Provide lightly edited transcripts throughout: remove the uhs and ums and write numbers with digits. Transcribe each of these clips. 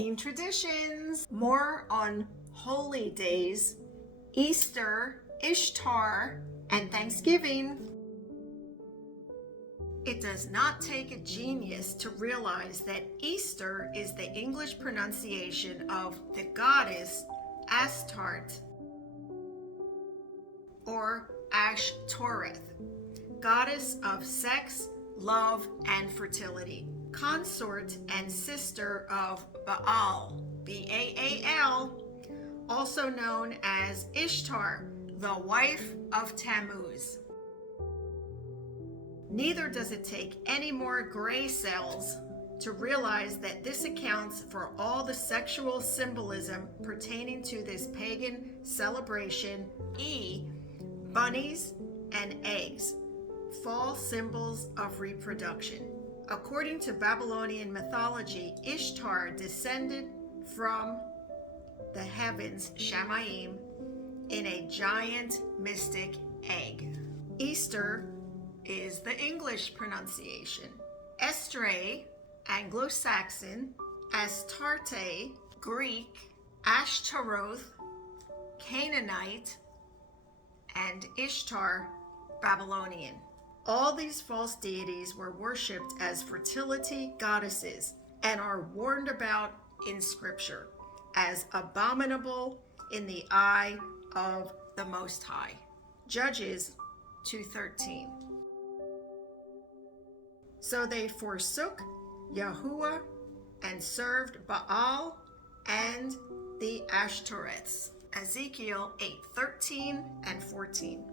Pagan traditions. More on holy days, Easter, Ishtar, and Thanksgiving. It does not take a genius to realize that Easter is the English pronunciation of the goddess Astarte, or Ashtoreth, goddess of sex, love, and fertility, consort and sister of Baal, B-A-A-L, also known as Ishtar, the wife of Tammuz. Neither does it take any more gray cells to realize that this accounts for all the sexual symbolism pertaining to this pagan celebration, bunnies and eggs, false symbols of reproduction. According to Babylonian mythology, Ishtar descended from the heavens, Shamayim, in a giant mystic egg. Easter is the English pronunciation. Estre, Anglo-Saxon. Astarte, Greek. Ashtaroth, Canaanite. And Ishtar, Babylonian. All these false deities were worshipped as fertility goddesses and are warned about in Scripture as abominable in the eye of the Most High. Judges 2:13. So they forsook Yahuwah and served Baal and the Ashtoreths. Ezekiel 8:13 and 14.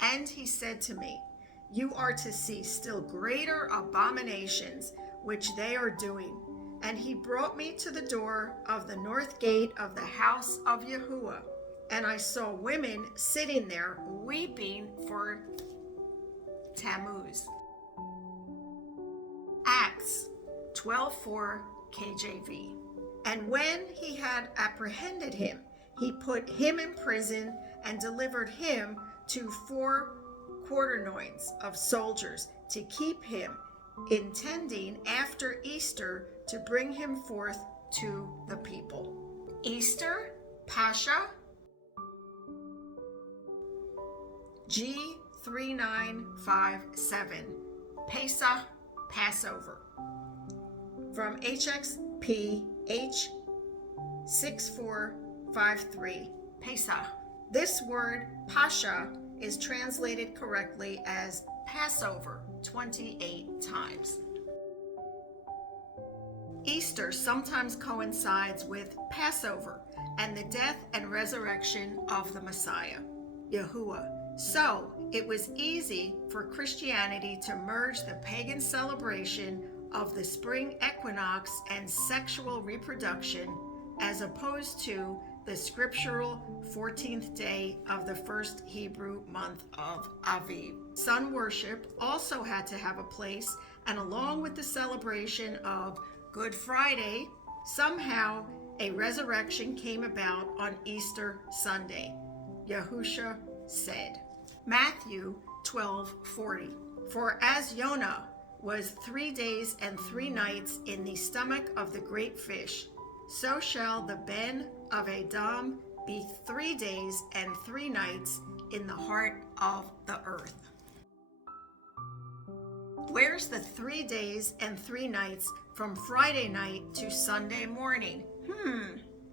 And he said to me, you are to see still greater abominations which they are doing. And he brought me to the door of the north gate of the house of Yahuwah. And I saw women sitting there weeping for Tammuz. Acts 12:4 KJV. And when he had apprehended him, he put him in prison and delivered him to 4 quaternions of soldiers to keep him, intending after Easter to bring him forth to the people. Easter, Pascha, G3957, Pesach, Passover. From HXP H6453, Pesach. This word, Pascha, is translated correctly as Passover 28 times. Easter sometimes coincides with Passover and the death and resurrection of the Messiah, Yahuwah. So it was easy for Christianity to merge the pagan celebration of the spring equinox and sexual reproduction as opposed to the scriptural 14th day of the first Hebrew month of Aviv. Sun worship also had to have a place, and along with the celebration of Good Friday, somehow a resurrection came about on Easter Sunday. Yahusha said. Matthew 12:40. For as Jonah was 3 days and 3 nights in the stomach of the great fish, so shall the Ben of Adam be 3 days and 3 nights in the heart of the earth. Where's the 3 days and 3 nights from Friday night to Sunday morning?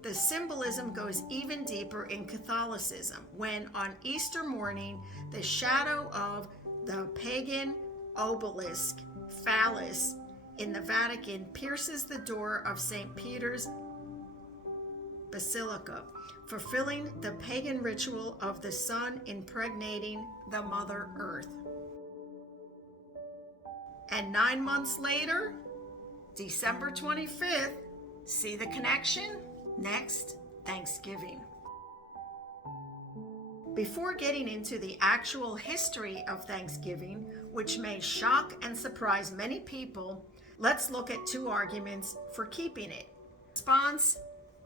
The symbolism goes even deeper in Catholicism, when on Easter morning, the shadow of the pagan obelisk, phallus, in the Vatican pierces the door of St. Peter's Basilica, fulfilling the pagan ritual of the sun impregnating the Mother Earth. And 9 months later, December 25th, see the connection? Next, Thanksgiving. Before getting into the actual history of Thanksgiving, which may shock and surprise many people, let's look at 2 arguments for keeping it. Response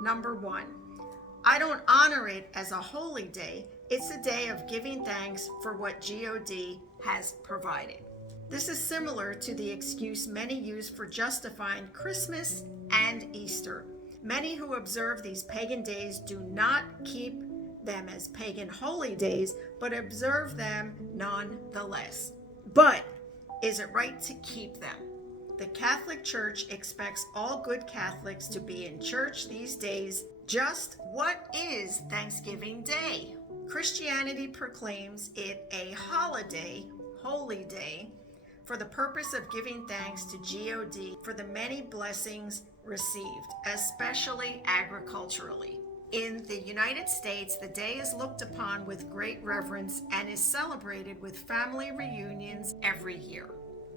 number 1. I don't honor it as a holy day. It's a day of giving thanks for what God has provided. This is similar to the excuse many use for justifying Christmas and Easter. Many who observe these pagan days do not keep them as pagan holy days, but observe them nonetheless. But is it right to keep them? The Catholic Church expects all good Catholics to be in church these days. Just what is Thanksgiving Day? Christianity proclaims it a holiday, holy day, for the purpose of giving thanks to God for the many blessings received, especially agriculturally. In the United States, the day is looked upon with great reverence and is celebrated with family reunions every year.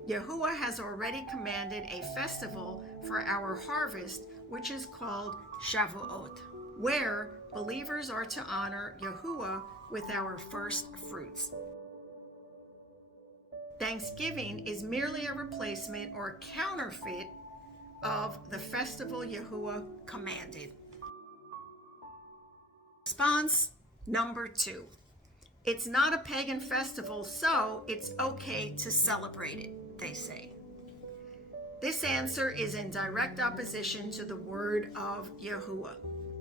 Yahuwah has already commanded a festival for our harvest, which is called Shavuot, where believers are to honor Yahuwah with our first fruits. Thanksgiving is merely a replacement or counterfeit of the festival Yahuwah commanded. Response number 2. It's not a pagan festival, so it's okay to celebrate it, they say. This answer is in direct opposition to the word of Yahuwah.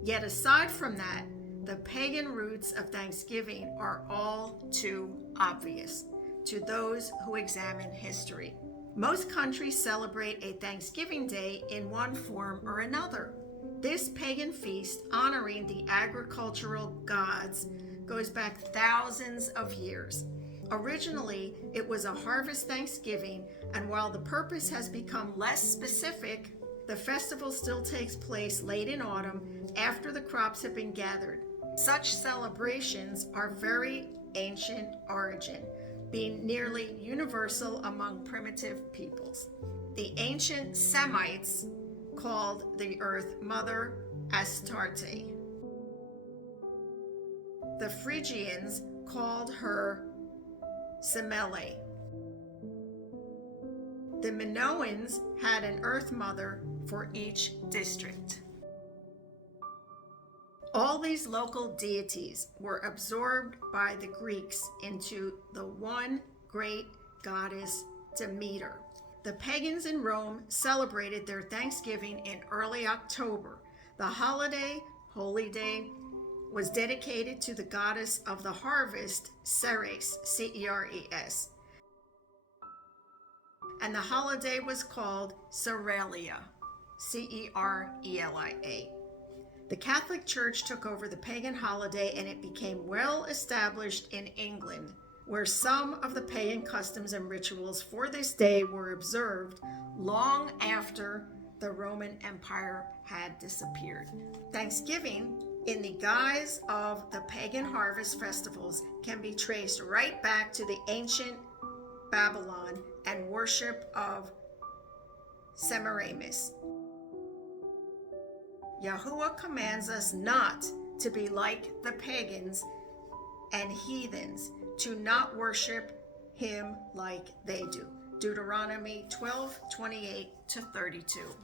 Yet aside from that, the pagan roots of Thanksgiving are all too obvious to those who examine history. Most countries celebrate a Thanksgiving Day in one form or another. This pagan feast honoring the agricultural gods goes back thousands of years. Originally, it was a harvest Thanksgiving, and while the purpose has become less specific, the festival still takes place late in autumn after the crops have been gathered. Such celebrations are very ancient origin, being nearly universal among primitive peoples. The ancient Semites called the earth Mother Astarte. The Phrygians called her Semele. The Minoans had an earth mother for each district. All these local deities were absorbed by the Greeks into the one great goddess Demeter. The pagans in Rome celebrated their Thanksgiving in early October. The holiday, holy day, was dedicated to the goddess of the harvest, Ceres, C-E-R-E-S. And the holiday was called Cerealia, C-E-R-E-L-I-A. The Catholic Church took over the pagan holiday and it became well established in England, where some of the pagan customs and rituals for this day were observed long after the Roman Empire had disappeared. Thanksgiving, in the guise of the pagan harvest festivals, can be traced right back to the ancient Babylon and worship of Semiramis. Yahuwah commands us not to be like the pagans and heathens, to not worship him like they do. Deuteronomy 12:28-32.